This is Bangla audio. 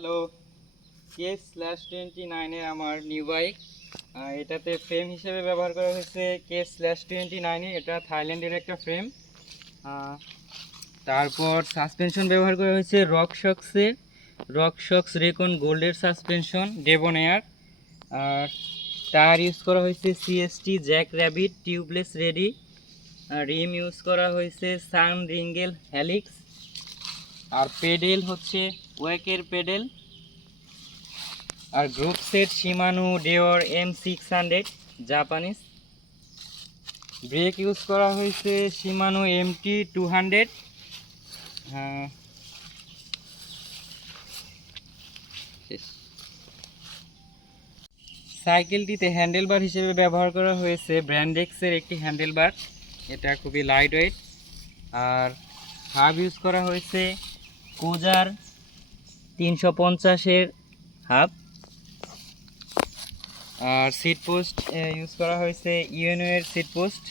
হ্যালো, K/29 এর আমার নিউ বাইক। এটাতে ফ্রেম হিসেবে ব্যবহার করা হয়েছে K/29 এটা থাইল্যান্ডের একটা ফ্রেম। তারপর সাসপেনশন ব্যবহার করা হয়েছে রকশক্স রেকন গোল্ডের সাসপেনশন ডেবন এয়ার। আর টায়ার ইউজ করা হয়েছে CST Jack Rabbit tubeless ready. আর রিম ইউজ করা হয়েছে সান রিঙ্গেল হ্যালিক্স। আর পেডেল হচ্ছে ওয়েকের পেডেল। আর group set Shimano Deore M600 Japanese. Brake use করা হয়েছে শিমানো MT200। সাইকেলটিতে হ্যান্ডেলবার হিসেবে ব্যবহার করা হয়েছে ব্র্যান্ডেক্সের একটি হ্যান্ডেলবার, এটা খুবই লাইট ওয়েট। আর হাব ইউজ করা হয়েছে কোজার 350-এর হাব। আর সিট পোস্ট ইউজ করা হয়েছে ইউএনও এর সিট পোস্ট।